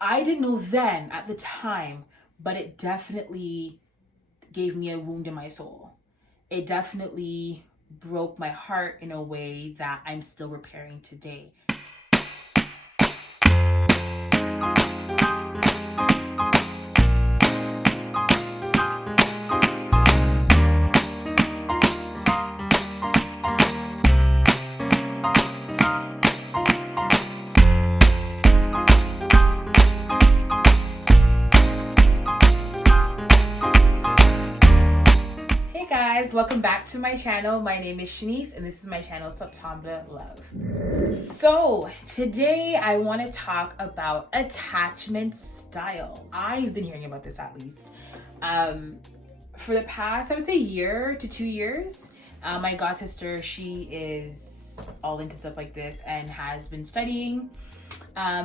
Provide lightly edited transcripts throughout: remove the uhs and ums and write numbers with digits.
I didn't know then at the time, but it definitely gave me a wound in my soul. It definitely broke my heart in a way that I'm still repairing today. Hey guys, welcome back to my channel. My name is Shanice and this is my channel September Love. So today I want to talk about attachment styles. I've been hearing about this at least for the past, I would say, year to 2 years. My god sister, she is all into stuff like this and has been studying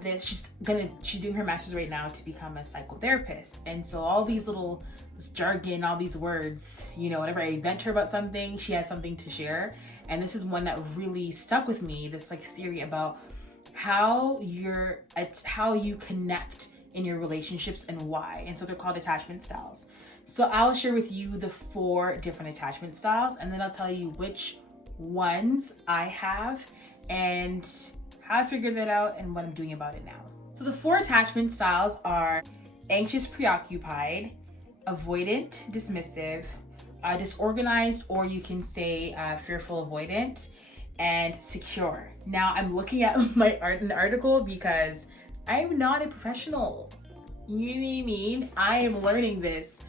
this. She's doing her master's right now to become a psychotherapist, and so all these little jargon, all these words, whenever I vent her about something, she has something to share. And this is one that really stuck with me, this like theory about how you connect in your relationships and why. And so they're called attachment styles. So I'll share with you the 4 different attachment styles, and then I'll tell you which ones I have and how I figured that out and what I'm doing about it now. So the 4 attachment styles are anxious-preoccupied, avoidant, dismissive, disorganized, or you can say fearful avoidant, and secure. Now I'm looking at an article because I'm not a professional. You know what I mean? I am learning this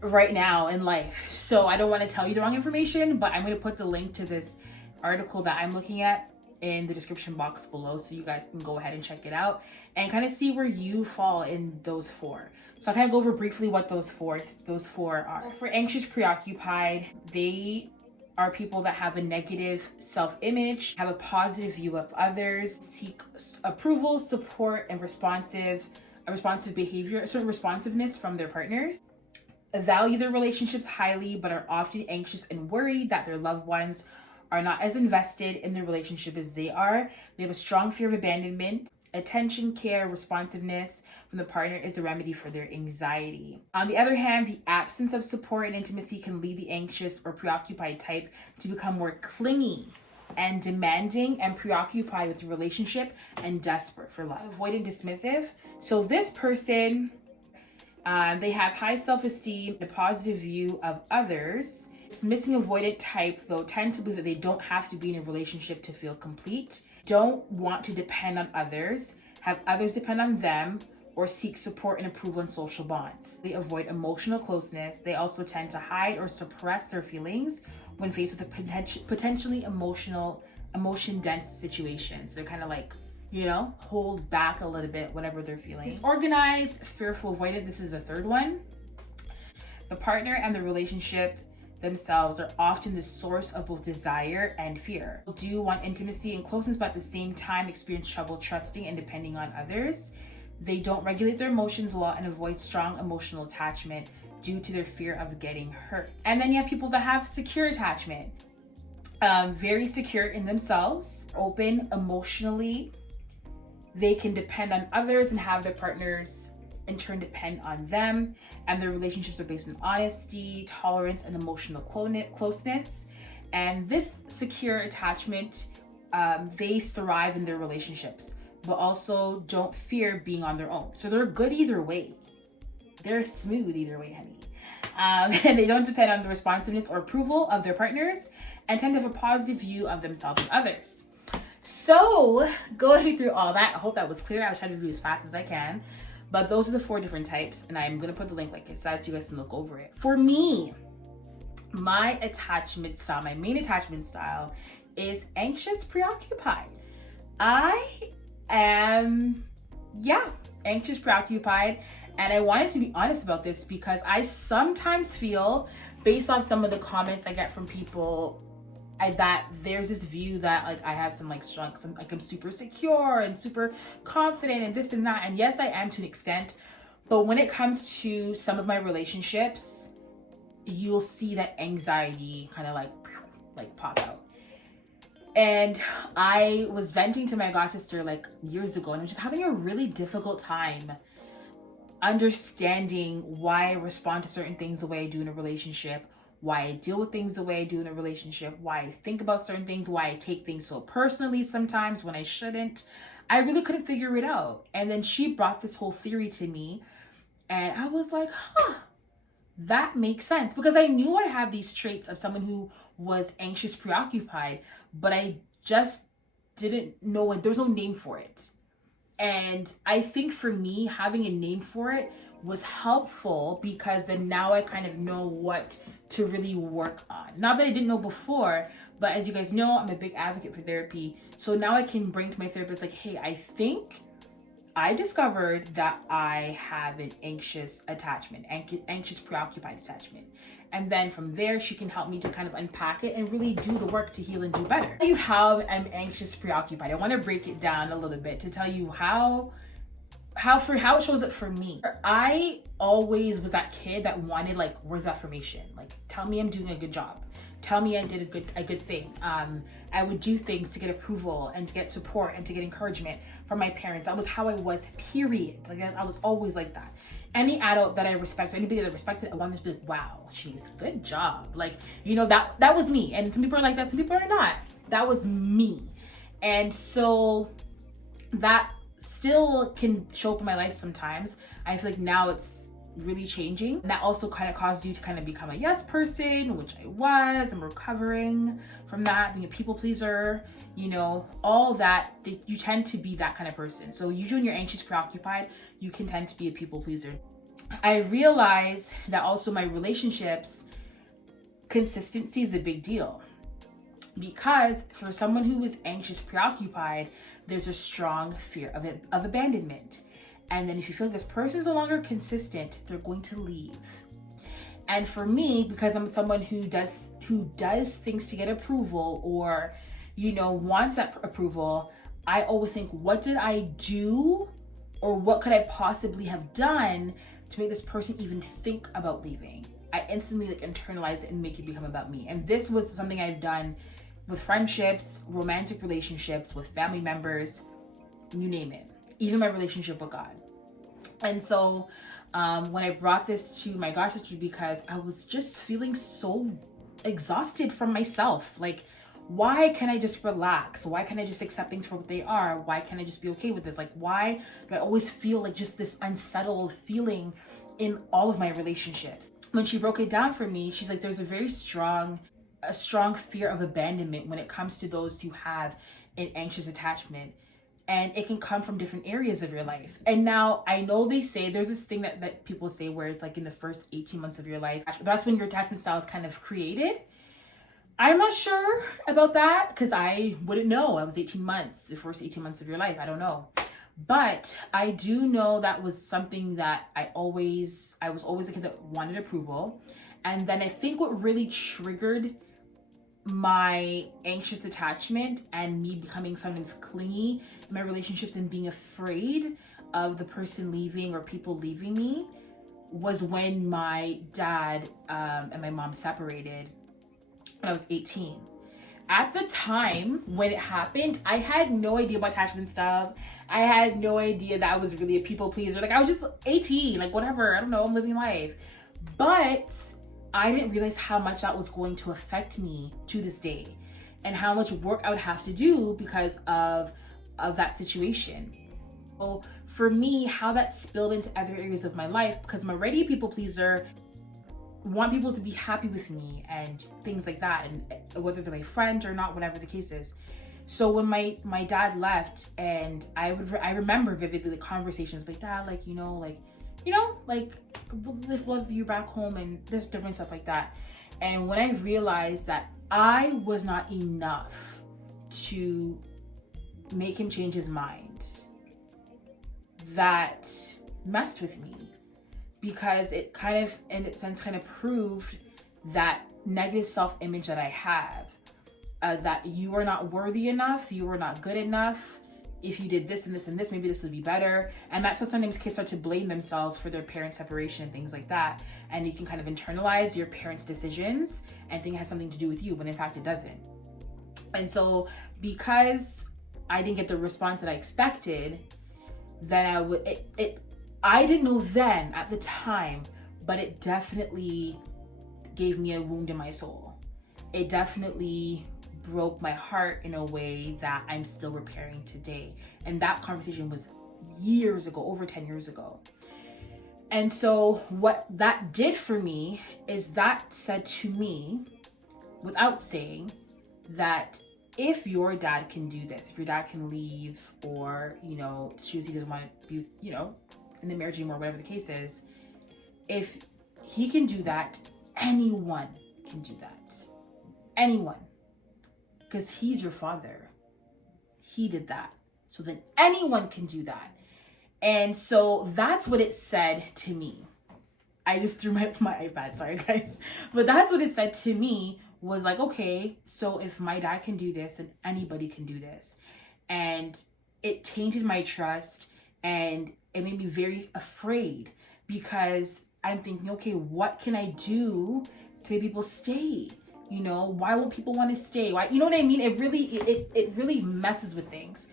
right now in life. So I don't want to tell you the wrong information, but I'm going to put the link to this article that I'm looking at in the description box below, so you guys can go ahead and check it out and kind of see where you fall in those 4. So I'll kind of go over briefly what those four are. Well, for anxious preoccupied, they are people that have a negative self-image, have a positive view of others, seek approval, support, and responsive behavior, sort of responsiveness from their partners, value their relationships highly, but are often anxious and worried that their loved ones are not as invested in their relationship as they are. They have a strong fear of abandonment. Attention, care, responsiveness from the partner is a remedy for their anxiety. On the other hand, the absence of support and intimacy can lead the anxious or preoccupied type to become more clingy and demanding and preoccupied with the relationship and desperate for love. Avoidant, dismissive. So this person, they have high self-esteem, a positive view of others. Dismissing avoidant type, though, tend to believe that they don't have to be in a relationship to feel complete, don't want to depend on others, have others depend on them, or seek support and approval in social bonds. They avoid emotional closeness. They also tend to hide or suppress their feelings when faced with a potentially emotion-dense situation. So they're kind of like, hold back a little bit whatever they're feeling. Disorganized, fearful, avoidant. This is the 3rd one. The partner and the relationship themselves are often the source of both desire and fear. They do want intimacy and closeness, but at the same time experience trouble trusting and depending on others. They don't regulate their emotions well and avoid strong emotional attachment due to their fear of getting hurt. And then you have people that have secure attachment. Very secure in themselves, open emotionally. They can depend on others and have their partners in turn depend on them, and their relationships are based on honesty, tolerance, and emotional closeness. And this secure attachment, they thrive in their relationships, but also don't fear being on their own. So they're good either way. They're smooth either way, honey. And they don't depend on the responsiveness or approval of their partners and tend to have a positive view of themselves and others. So going through all that, I hope that was clear. I was trying to do as fast as I can. But those are the 4 different types, and I'm going to put the link like I said so you guys can look over it. For me, my main attachment style is anxious preoccupied. I am, anxious preoccupied, and I wanted to be honest about this because I sometimes feel, based off some of the comments I get from people, that there's this view that like I have some I'm super secure and super confident and this and that, and yes, I am to an extent, but when it comes to some of my relationships, you'll see that anxiety kind of like pop out. And I was venting to my god sister like years ago, and I'm just having a really difficult time understanding why I respond to certain things the way I do in a relationship, why I deal with things the way I do in a relationship, why I think about certain things, why I take things so personally sometimes when I shouldn't. I really couldn't figure it out. And then she brought this whole theory to me, and I was like, that makes sense, because I knew I have these traits of someone who was anxious preoccupied, but I just didn't know it. There's no name for it. And I think for me, having a name for it was helpful, because then now I kind of know what to really work on. Not that I didn't know before, but as you guys know, I'm a big advocate for therapy. So now I can bring to my therapist like, hey, I think I discovered that I have an anxious attachment, anxious preoccupied attachment. And then from there, she can help me to kind of unpack it and really do the work to heal and do better. You have an anxious preoccupied. I want to break it down a little bit to tell you how it shows up for me. I always was that kid that wanted like words of affirmation. Like, tell me I'm doing a good job. Tell me I did a good thing. I would do things to get approval and to get support and to get encouragement from my parents. That was how I was, period. Like, I was always like that. Any adult that I respect, or anybody that I respected, I wanted to be like, wow, she's good job. Like, you know, that was me. And some people are like that, some people are not. That was me. And so that still can show up in my life sometimes. I feel like now it's really changing. And that also kind of caused you to kind of become a yes person, which I was. I'm recovering from that, being a people pleaser, you know, all that. You tend to be that kind of person. So usually when you're anxious preoccupied, you can tend to be a people pleaser. I realize that also my relationships, consistency is a big deal, because for someone who is anxious preoccupied, there's a strong fear of abandonment. And then if you feel like this person is no longer consistent, they're going to leave. And for me, because I'm someone who does things to get approval, or, you know, wants that approval, I always think, what did I do, or what could I possibly have done to make this person even think about leaving? I instantly like internalize it and make it become about me. And this was something I've done with friendships, romantic relationships, with family members, you name it. Even my relationship with God. And so when I brought this to my god sister, because I was just feeling so exhausted from myself. Like, why can't I just relax? Why can't I just accept things for what they are? Why can't I just be okay with this? Like, why do I always feel like just this unsettled feeling in all of my relationships? When she broke it down for me, she's like, there's a strong fear of abandonment when it comes to those who have an anxious attachment. And it can come from different areas of your life. And now I know they say there's this thing that people say where it's like in the first 18 months of your life, that's when your attachment style is kind of created. I'm not sure about that, because I wouldn't know. I was 18 months, the first 18 months of your life. I don't know. But I do know that was something that I was always a kid that wanted approval. And then I think what really triggered my anxious attachment and me becoming someone's clingy in my relationships and being afraid of the person leaving or people leaving me was when my dad and my mom separated when I was 18. At the time when it happened, I had no idea about attachment styles. I had no idea that I was really a people pleaser. Like, I was just 18, like, whatever, I don't know, I'm living life. But I didn't realize how much that was going to affect me to this day, and how much work I would have to do because of that situation. So for me, how that spilled into other areas of my life, because I'm already a people pleaser, want people to be happy with me and things like that, and whether they're my friend or not, whatever the case is. So when my dad left, and I remember vividly the conversations like, Dad, like, love you back home, and there's different stuff like that. And when I realized that I was not enough to make him change his mind, that messed with me, because it kind of, in a sense, kind of proved that negative self-image that I have, that you are not worthy enough, you are not good enough. If you did this and this and this, maybe this would be better. And that's how sometimes kids start to blame themselves for their parent separation and things like that. And you can kind of internalize your parents' decisions and think it has something to do with you, when in fact it doesn't. And so because I didn't get the response that I expected, then I didn't know then at the time, but it definitely gave me a wound in my soul. It definitely broke my heart in a way that I'm still repairing today. And that conversation was years ago, over 10 years ago. And so what that did for me is that said to me, without saying, that if your dad can do this, if your dad can leave, or, you know, choose he doesn't want to be, you know, in the marriage anymore, whatever the case is, if he can do that, anyone can do that. Anyone. Because he's your father. He did that. So then anyone can do that. And so that's what it said to me. I just threw my iPad, sorry guys. But that's what it said to me, was like, okay, so if my dad can do this, then anybody can do this. And it tainted my trust, and it made me very afraid, because I'm thinking, okay, what can I do to make people stay? You know, why won't people want to stay? Why, you know what I mean? It really messes with things.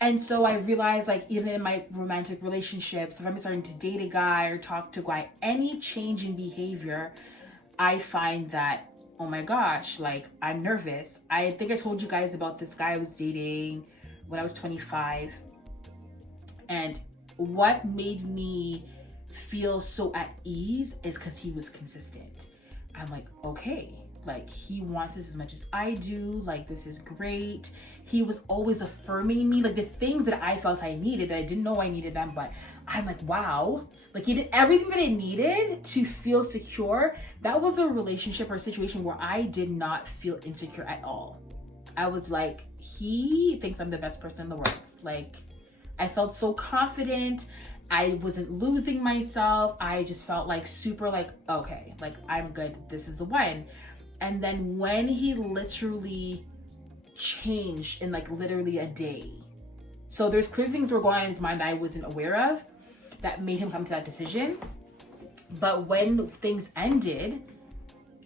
And so I realized, like, even in my romantic relationships, if I'm starting to date a guy or talk to a guy, any change in behavior, I find that, oh my gosh, like, I'm nervous. I think I told you guys about this guy I was dating when I was 25. And what made me feel so at ease is because he was consistent. I'm like, okay, like, he wants this as much as I do. Like, this is great. He was always affirming me, like the things that I felt I needed, that I didn't know I needed them, but I'm like, wow, like, he did everything that I needed to feel secure. That was a relationship or a situation where I did not feel insecure at all. I was like, he thinks I'm the best person in the world. Like, I felt so confident. I wasn't losing myself. I just felt like super like, okay, like, I'm good. This is the one. And then when he literally changed in like literally a day. So there's clearly things were going on in his mind that I wasn't aware of that made him come to that decision. But when things ended,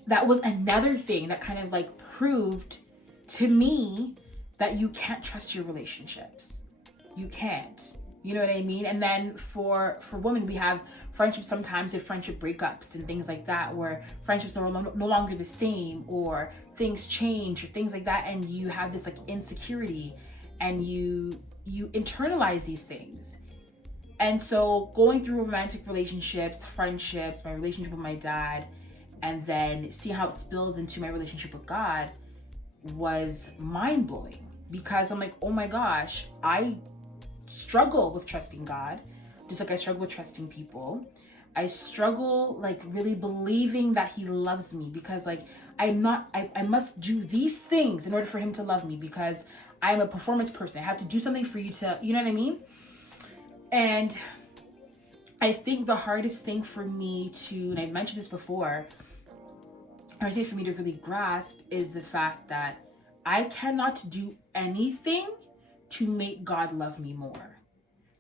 that was another thing that kind of like proved to me that you can't trust your relationships. You can't. You know what I mean? And then for women, we have friendships sometimes with friendship breakups and things like that, where friendships are no longer the same, or things change or things like that, and you have this like insecurity, and you internalize these things. And so going through romantic relationships, friendships, my relationship with my dad, and then see how it spills into my relationship with God was mind-blowing, because I'm like, oh my gosh, I struggle with trusting God, just like I struggle with trusting people. I struggle like really believing that he loves me, because like I must do these things in order for him to love me, because I'm a performance person. I have to do something for you to, you know what I mean? And I think the hardest thing for me to, and I mentioned this before, hardest thing for me to really grasp is the fact that I cannot do anything to make God love me more.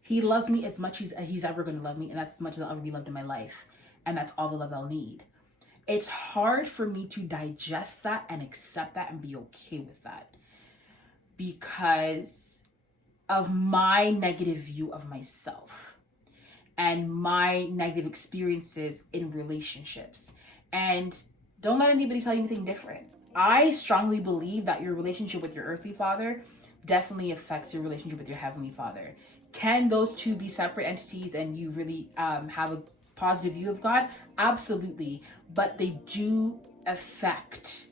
He loves me as much as he's ever going to love me, and that's as much as I'll ever be loved in my life. And that's all the love I'll need. It's hard for me to digest that and accept that and be okay with that, because of my negative view of myself and my negative experiences in relationships. And don't let anybody tell you anything different. I strongly believe that your relationship with your earthly father definitely affects your relationship with your heavenly father. Can those two be separate entities and you really have a positive view of God? Absolutely. But they do affect.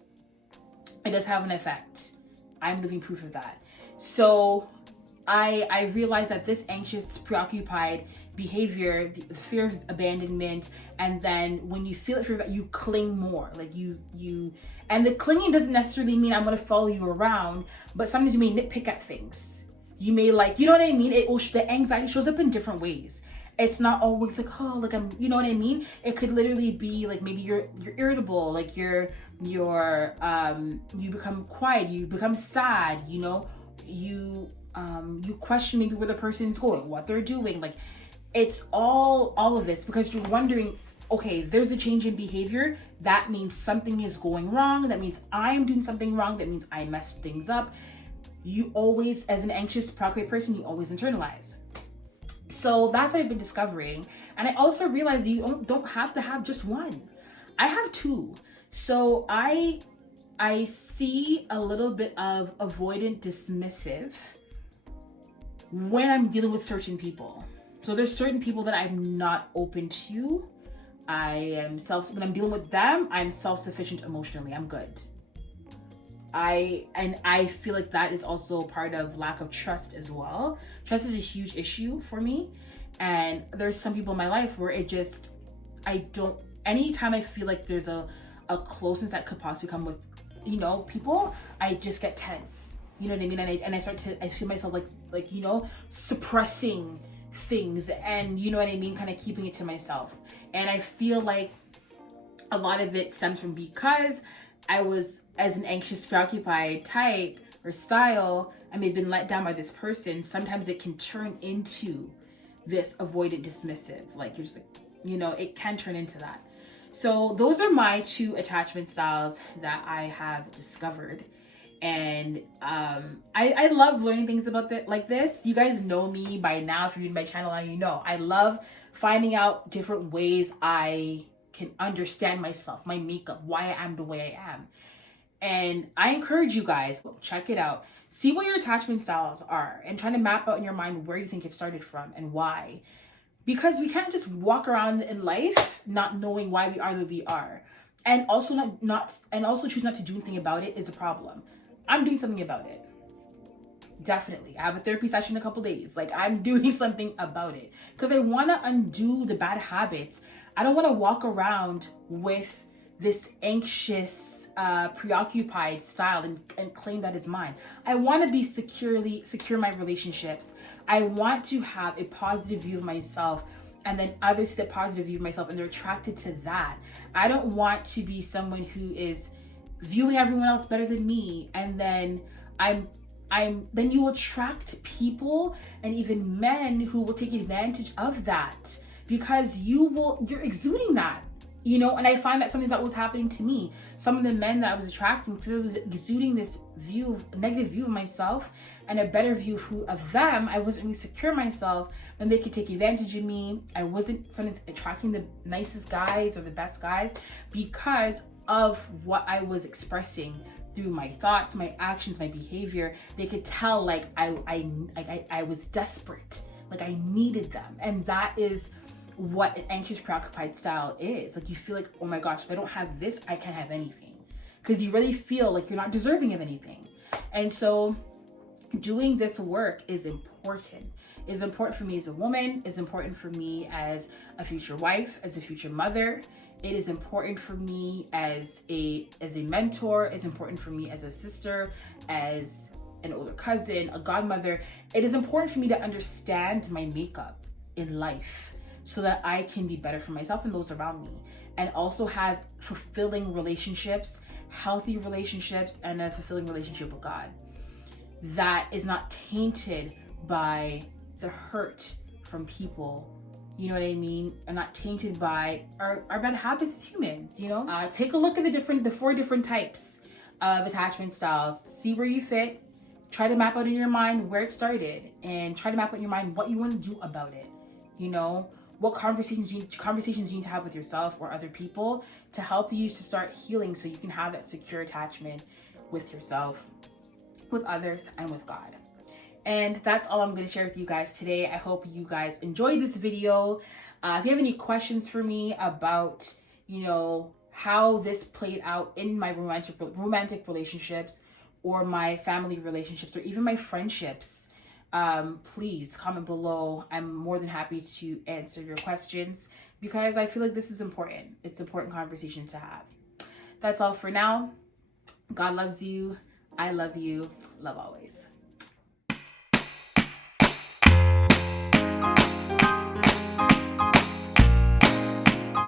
It does have an effect. I'm living proof of that. So I realized that this anxious, preoccupied behavior, the fear of abandonment, and then when you feel it, you cling more. Like you, and the clinging doesn't necessarily mean I'm going to follow you around, but sometimes you may nitpick at things. You may like, you know what I mean? The anxiety shows up in different ways. It's not always like, oh, like I'm, you know what I mean? It could literally be like, maybe you're irritable, like you become quiet, you become sad, you know, you question maybe where the person's going, what they're doing. Like, it's all of this, because you're wondering, okay, there's a change in behavior. That means something is going wrong. That means I'm doing something wrong. That means I messed things up. you always, as an anxious, preoccupied person, you always internalize. So that's what I've been discovering. And I also realized you don't have to have just one. I have two. So I see a little bit of avoidant dismissive when I'm dealing with certain people. So there's certain people that I'm not open to. When I'm dealing with them, I'm self-sufficient emotionally. I'm good. I feel like that is also part of lack of trust as well. Trust is a huge issue for me. And there's some people in my life where anytime I feel like there's a closeness that could possibly come with, people, I just get tense. You know what I mean? And I feel myself like, suppressing things and, you know what I mean? Kind of keeping it to myself. And I feel like a lot of it stems from because I was, as an anxious, preoccupied type or style, I may have been let down by this person. Sometimes it can turn into this avoidant dismissive. Like you're just like, it can turn into that. So those are my two attachment styles that I have discovered. And I love learning things about like this. You guys know me by now. If you're in my channel now, you know. I love finding out different ways I can understand myself, my makeup, why I am the way I am. And I encourage you guys, check it out. See what your attachment styles are and try to map out in your mind where you think it started from and why. Because we can't just walk around in life not knowing why we are the way we are. And also also choose not to do anything about it is a problem. I'm doing something about it. Definitely. I have a therapy session in a couple days. Like, I'm doing something about it. Because I want to undo the bad habits. I don't want to walk around with this anxious, preoccupied style and claim that is mine. I want to be secure in my relationships. I want to have a positive view of myself, and then others see the positive view of myself and they're attracted to that. I don't want to be someone who is viewing everyone else better than me, and then then you attract people and even men who will take advantage of that because you're exuding that. And I find that something that was happening to me. Some of the men that I was attracting, because I was exuding this negative view of myself and a better view of them, I wasn't really secure in myself, then they could take advantage of me. I wasn't sometimes attracting the nicest guys or the best guys because of what I was expressing through my thoughts, my actions, my behavior. They could tell like I was desperate, like I needed them. And that is what an anxious preoccupied style is. Like you feel like, oh my gosh, if I don't have this, I can't have anything. Because you really feel like you're not deserving of anything. And so doing this work is important. It's important for me as a woman. It's important for me as a future wife, as a future mother. It is important for me as a mentor. It's important for me as a sister, as an older cousin, a godmother. It is important for me to understand my makeup in life, so that I can be better for myself and those around me, and also have fulfilling relationships, healthy relationships, and a fulfilling relationship with God that is not tainted by the hurt from people, you know what I mean, and not tainted by our bad habits as humans. Take a look at the 4 different types of attachment styles. See where you fit. Try to map out in your mind where it started, and try to map out in your mind what you want to do about it. What conversations you need to have with yourself or other people to help you to start healing, so you can have that secure attachment with yourself, with others, and with God. And that's all I'm going to share with you guys today. I hope you guys enjoyed this video. If you have any questions for me about, how this played out in my romantic relationships or my family relationships or even my friendships, please comment below. I'm more than happy to answer your questions because I feel like this is important. It's an important conversation to have. That's all for now. God loves you. I love you. Love always.